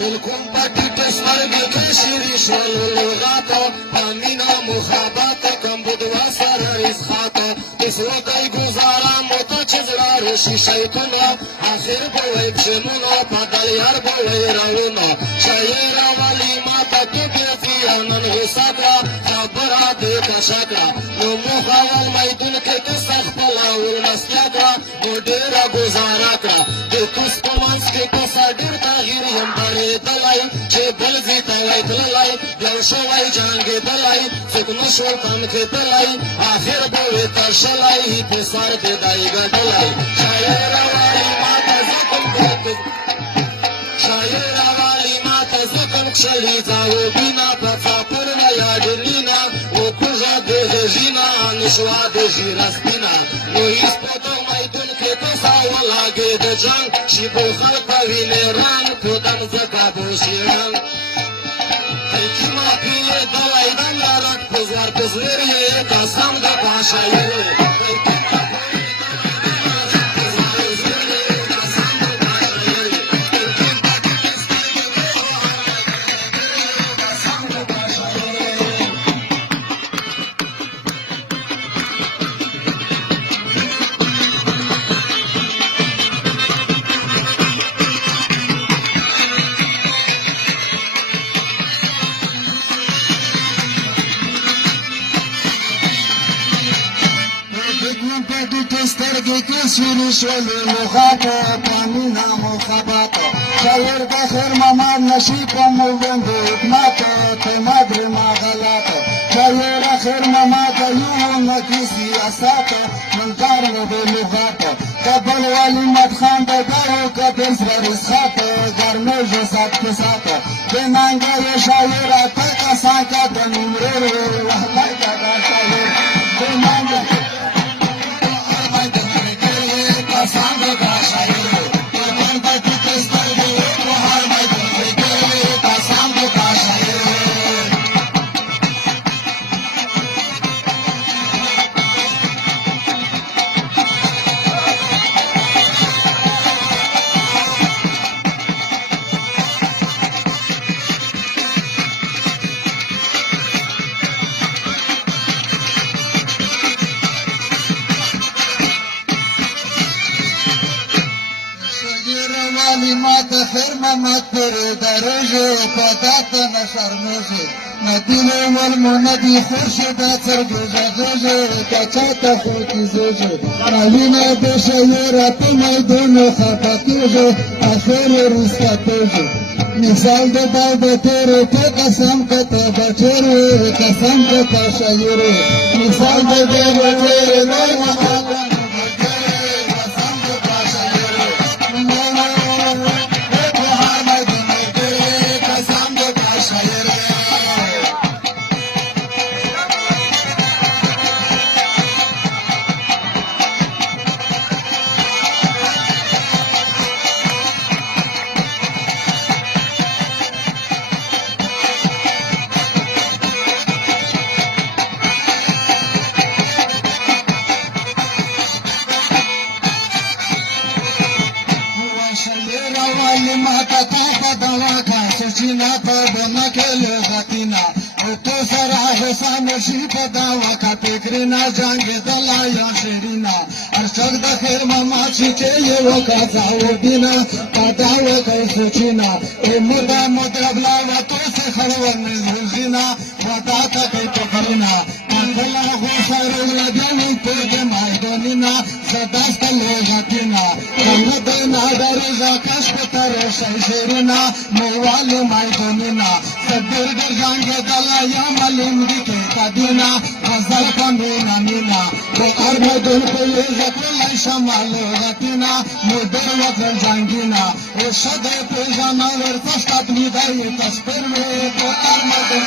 تلكم پټ سترګې کې شیرې شول لغاته په مینه مخابات کم بدوا سره اسخات تسو کوي ګزاره مو ته چې زړه رشي شیطونه اخر به وایي پښېمونه په دل یار به وایي راونه شاعر والی ماته کې بېځیه نن غصه کړه خبره دې کشه کړه نو مخاول میدون کې کسه خپله ولمستیا کړه نو ډېره ګزاره کړه د توس په منځ کې کسه ډېر تغیر یم ډارېدلی چې بل ځي ته وای تللی یو شوی جنګېدلی څوک نه شول کم کېدلی آخر به وې ترشلی په سر دې دی ګټلی شاعره وایي ماته زکم شاعره والی ماته زکم کښلي ځاوبینه په څاپر نه یا ډرینه و کوژه د غږینه نشوه د ژیره سپینه نو هېڅ په دغ میدون کې کسه ولاګې د جنګ شي په خلقه وینې رنګ په دم ځکه بوشیرنګ حکیمه پیېدلی دم لرک په زور په زور یې قسم د پاشایرو سترګې کې شیرې شولې لغاته په مینه مخاباته شاعر د خیر محمد نشي کوم وړاندې حکمته ته مادر ما غلاته شاعر خیر محمد یو نکي سیاسته منکار نه د لغاته کابل والی مد خان د داو کبل سره ساته ګرمه جو سات په ساته د ننګ شاعر ته کسانه د نمرو وحلای کا شاعر د ننګ Pasando cachairo, tomando patita estarde, cojar mai de pasando cachairo. ماته خیر محمد پر درجه پداته نشرموزه ندیله ولمو ندی خورشید څرګوزه غوزه کچاته خوکی زوزه نوینه بشایر په میدون خپتوزه اخر رسکتوزه مثال د داود تیر په قسم کته بچر قسم کته شاعر مثال د داود تیر نه ماتا تا دوا کا سچینا پدنا کله غتینا او تو سره حسن شي پدوا کا فکرنا جنگ دلا یا شرینا ارشد د خیر ماما چې یو کا ځاو دینا پدوا کا سچینا او مدا مدرب لا تو سے خلون زینا ودا کا کوي پکرینا الله هو سره لګنی په دې مایدونینا زداست له غتینا څنګه د نادر زکاش پتر شیرنا موال مایدونینا صدر جنگ دلا یا ملیم دکې کدینا غزل کمینا مینا په ارمدون په زکل شمال غتینا مدر وکړ جنگینا او شد په ځان ورته ستاتنی دای تسپر مې په ارمدون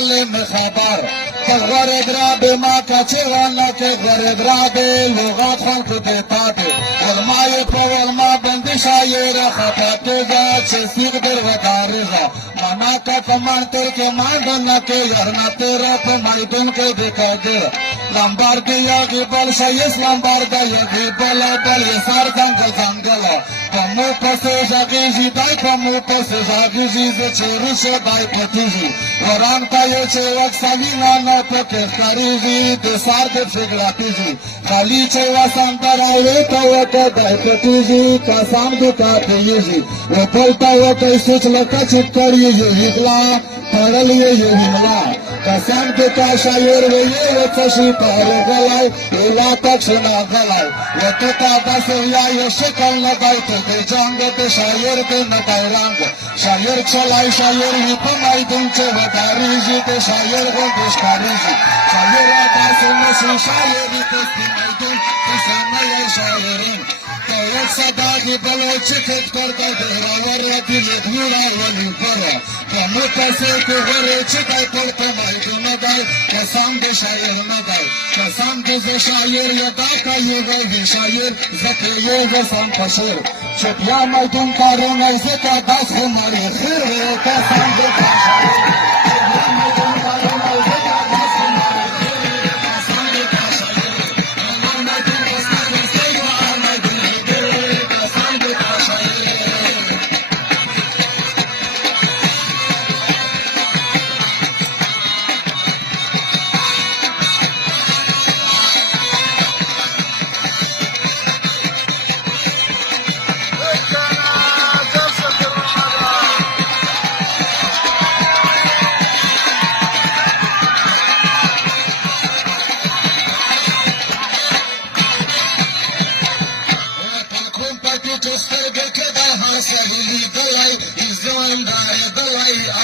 والي مخبر غرب رابي ما كتيرانا كي غرب رابي لغات خلق تتابي والما يبقى والما بندي شايرة خطاتو ذات شسيق در ودارزة ماما كمان تركي ماندنا كي يرنا تيرا پمايدون كي دكاجر لامبارد يغي بل شايس لامبارد يغي بل بل يسار زنگل زنگل پمو پسي جاگيجي داي پمو پسي جاگيجي زچيري شو داي پتيجي وران تا يچه وقت سوينا نا پکر خريجي دسار دي فگلاتيجي خالي چه وسان تراوي تا وقت داي پتيجي کسام دي تا پيجي وپلتا وقت سوچ لکا چپ کریجي هگلا پڑل یہ ہملا قسم کے کا شاعر وہ یہ چشی پار گلائے الا تک سنا گلائے وہ تو تا دس یا یہ شکل لگائی تو جانگ تو شاعر کے نکائی رنگ شاعر چلائی شاعر ہی پمائی دن چے وداری جی تو شاعر کو دشکاری جی شاعر آتا سنسی شاعر ہی تو پمائی دن تو سنائی شاعرین تو ایک صدا کی بلوچ کھت کر کر دہراور رتی لکھنورا ولی پر کمو پیسے کو غرے چکائی پر پمائی دن ندائی کسام دے شاعر ندائی کسام دے شاعر یدا کا یوگا شاعر زکی یوگا سام پشیر چپیا میدون کارو نیزے کا دس ہماری خیر ہے کسام دے شاعر چپیا میدون کارو نیزے کا دس ہماری خیر ہے کسام دے شاعر ہمارا میدون کسام دے سیوا میدون دے کسام دے شاعر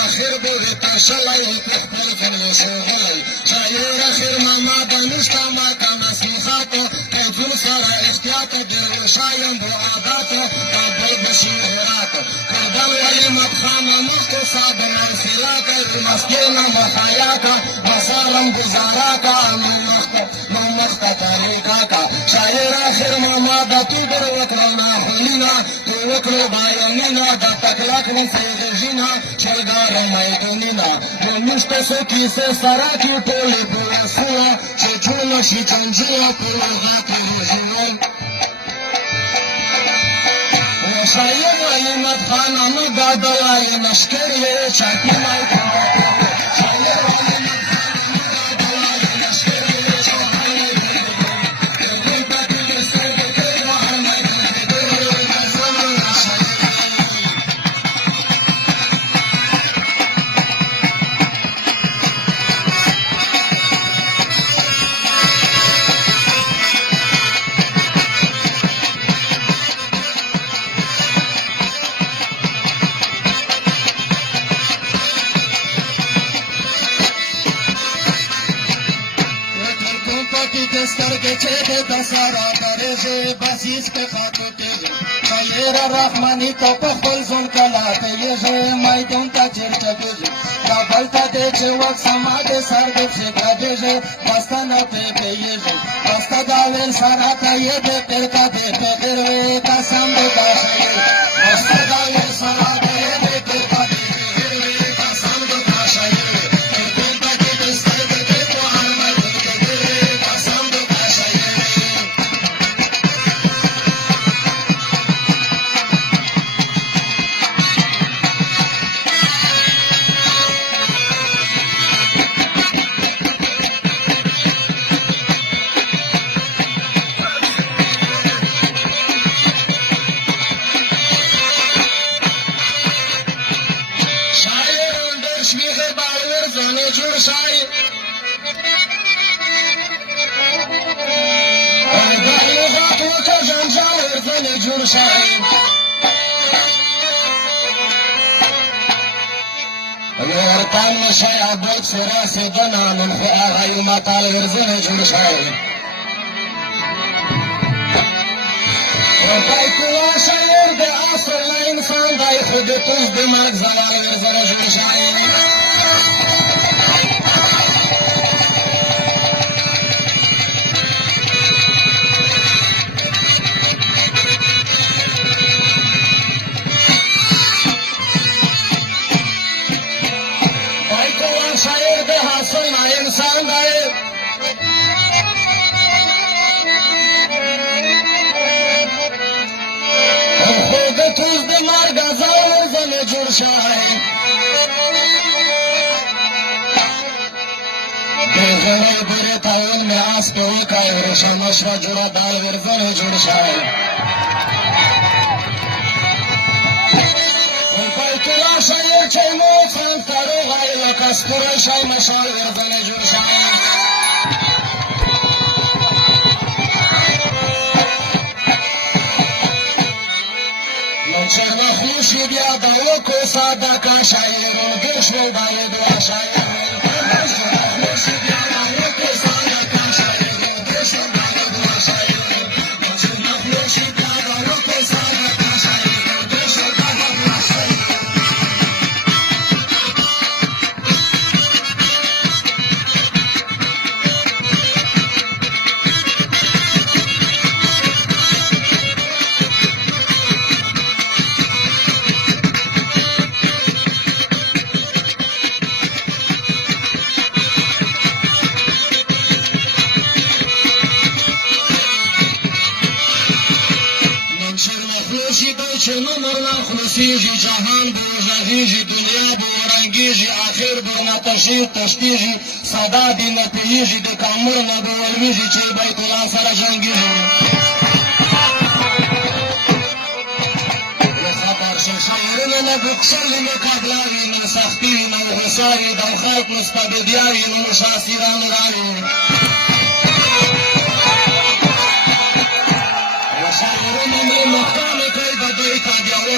آخر بوری تشلای تخبر فنی شغلای شایر آخر ماما دانشتا ما کام اسمخاتو کنفون سارا احتیاط در شایم بو عاداتو کابل بشیراتو کابل ولی مدخام مختو صاب مرسلاتو مسکینا مخایاتا مسارم گزاراتا ممختا طریقاتا شایر آخر ماما دا تو در وکرنا خلینا تو وکر بایانینا دا تکلک نسیغ چلگارا میدونینا نمشت سوکی سے سرا کی پولی بولا سوا چچونا شی چنجینا پولا غاپا مجنون وشایر علی مدخانا مدہ دلائی نشکری چاکی میدون شایر علی مدخانا مدہ دلائی نشکری چاکی میدون ایدون پاکی دستر بکر وحا میدون بدور نظر شایر دستر کے چھے دسارا درجے بسیس کے خاتو تیجے شایر رحمانی تو پخل زن کلاتے یہ جو میدون تا چرچا گجے کابل تا دے چھے وقت سما دے سر دے فکا دے جو بستا نوتے پہ یہ جو بستا داوین سارا تا یہ دے پر کا دے پہ گروے کا سام دے کا شایر بستا داوین سارا تا یہ دے پر کا دے پہ گروے کا سام دے کا شایر الورطان شيء عبد سراسي ضنا من فئة غيوم طال غرزنا جرشاي وطيك وشير دي أصل الإنسان داي خد توز دماغ زوار غرزنا جرشاي شای بغیر بری تاون میں آس پہ وکای ورشا مشرا جوڑا دال ورزن جوڑ شای پیتلا شایر چیمو خان تارو غای لکس پور شای مشال ورزن جوڑ شای منشر مخلوشی بیا داو کو سادا کا شایر گوش و باید و شایر خلصیجی جهان بوجهیجی دنیا بورنگیجی آخر برنا تشیر تشتیجی صدا دی نپیجی دی کامر نبولویجی چی بیت الله سر جنگیجی خطر شاعرین نبکسل مقابلاوی نسختی نوحساری دو خلق مستبدیاری نمشاسیران راوی شاعرین مقام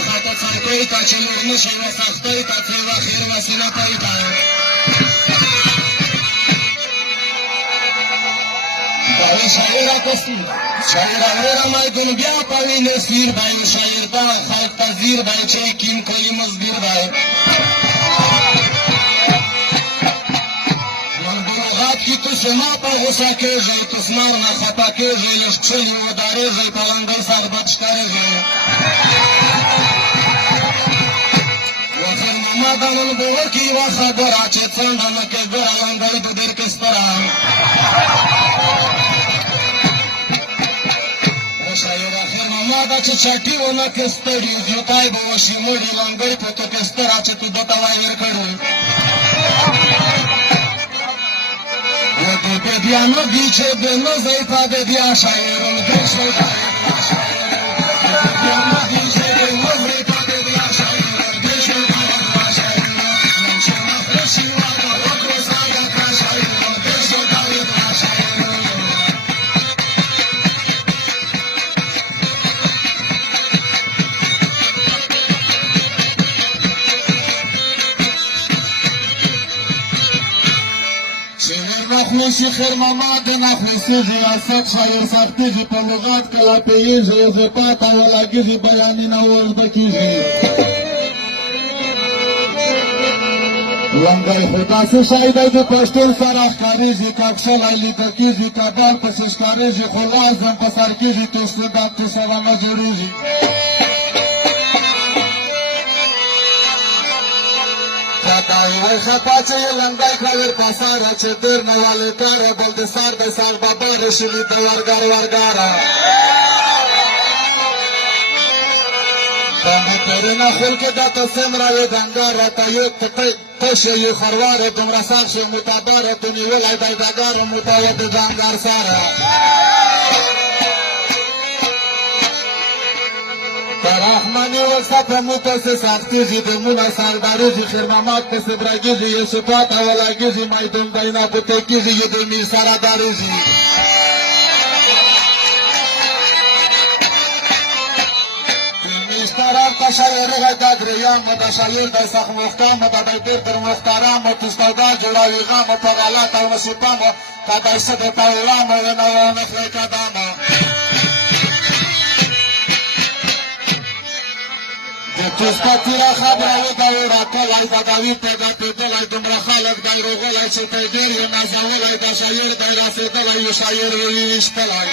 خطا سایتوی تا چلور نشی و سختوی تا تری و خیر وسیله توی تا باید شاعر کسی شاعر امرر مایدون بیا پاوی نسیر باید شاعر دا خلق تزیر باید چه کیم کلی مزبیر باید من بلغات کی تو سما پا غصا کے جای تو سمار نا خطا کے جای لشکشلی و داره جای پلنگل سر بچکاره جای دامن بوکی و خبر آچه چندم که برام باید در کسترم شایر آخر مادا چه چٹی و نکستری جوتای بوشی مولی لنگوی پتو کستر آچه تو دوتاوی ورکڑی و تو پی بیانو بیچه بینو زیپا بی بیا شایرون گشو بیانو بیچه بینو زیپا بی بیا شایرون گشو نخلصی خیر مماد نخلصی جی اسد شایر سختی جی پر لغات کلا پیی جی زپاتا ولگی جی بیانی نوز بکی جی لنگای خدا سے شایده جی پشتون سراخ کاری جی ککشل علی تکی جی کبال پسشکاری جی خلازم پسرکی جی توستدن تو سرانه جوری جی خطاوی خطا چه لنگای کور پساره چه در نوالی کاره بلد سر ده سر بابا رشیلی ده ورگر ورگاره تنبی ترین خلک ده تا سمرای دنگاره تا یک تشه یو خورواره دمرسر شو متباره تونیولی دیدگاره متاید دنگر ساره رحمانی و سپ موتو سختی جی دمونا سالداری جی خیرمامات پس برگی جی یه شپات اولگی جی مایدون دینا پتکی جی یه دمیر سرداری جی میشترم تشایر غدد ریام و تشایر دی سخ مختام و دی در مختارم و تستوگا جوڑاوی غام و پغلات و شپام و تدای صد تاولام و نوام خیکدام تسپتی را خبرای داورا تلای داوی پیدا پیدلای دمرا خالق دای روغلای چه پیدیر و نازاولای دا شایر دای راسیدلای و شایر ویشتلای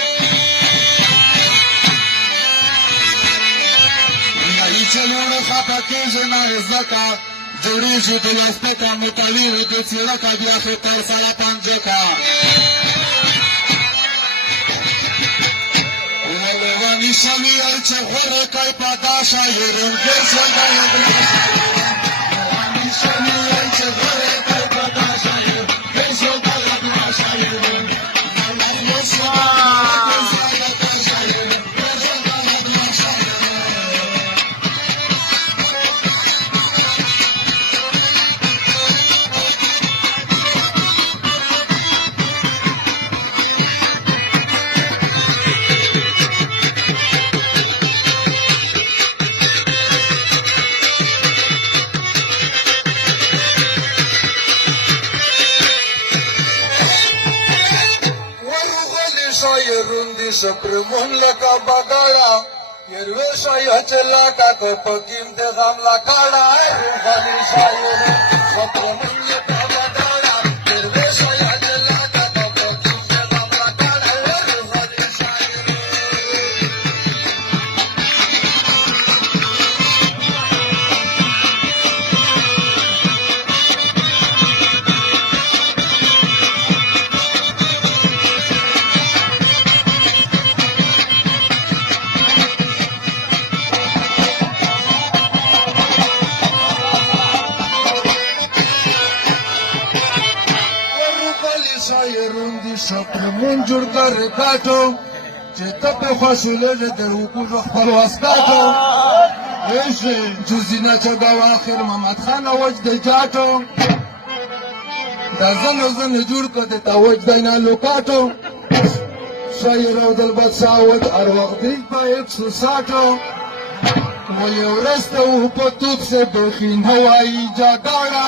نایی چلون خطا کیجه نارزدکا جوڑیجی دلستکا متالی و دو چیرکا بیا خطر سرا پنجکا Nishami al chahore kai pada shairon ke Rundi Supremon la kabagara Yerwe shaya chela ka ko pakim de gam la kara Ruhani shayur Supremon la kabagara Yerwe shaya chela ka ko pakim de gam la kara Ruhani shayur Rundi Supremon jurda rekato Cheta pe khashule der wukuj khpal waskato Eje juzina chagawa akhir Mamad Khan awaj de jato Dazan ozan jur ka de tawaj daina lokato Shayr od al badsawad ar waqti pa 160 ويورثه بطوط سبخين هواي جدارا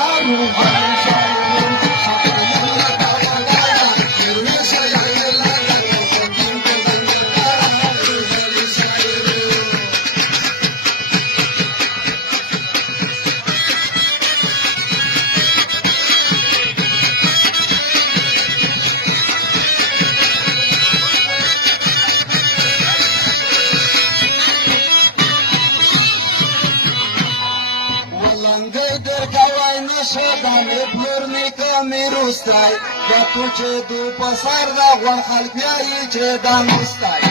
Shadane plurni kami rustai Da tu ce după sar da guan halpiai ce da mustai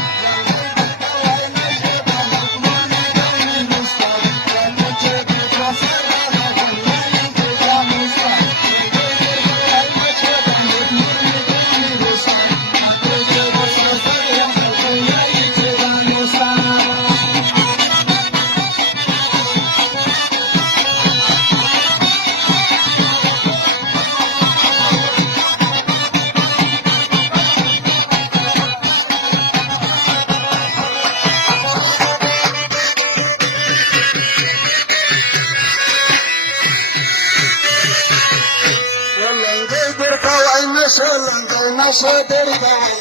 Nashader dawai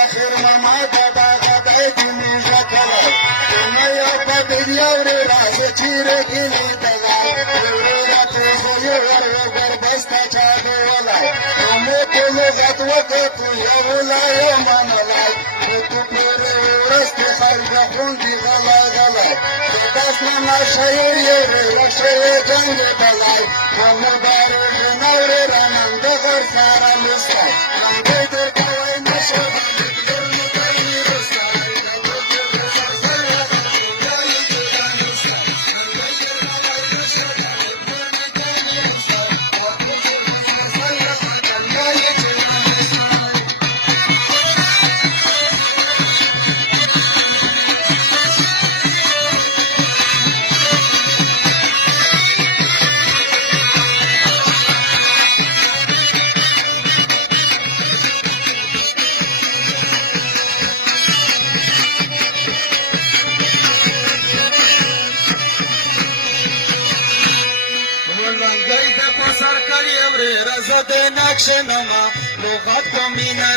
akhir ma baba gadai dini jakala maya padriya re raj chire gini daga rat hoye gar basta chado wala me tole gatwa ke tu yawla ya manala tu pure raste kharga khundi gala gala dasna na shayr ye rakshe jang dalai ham bare naure ranand gar sara musai Naqsh nama lughat ko mina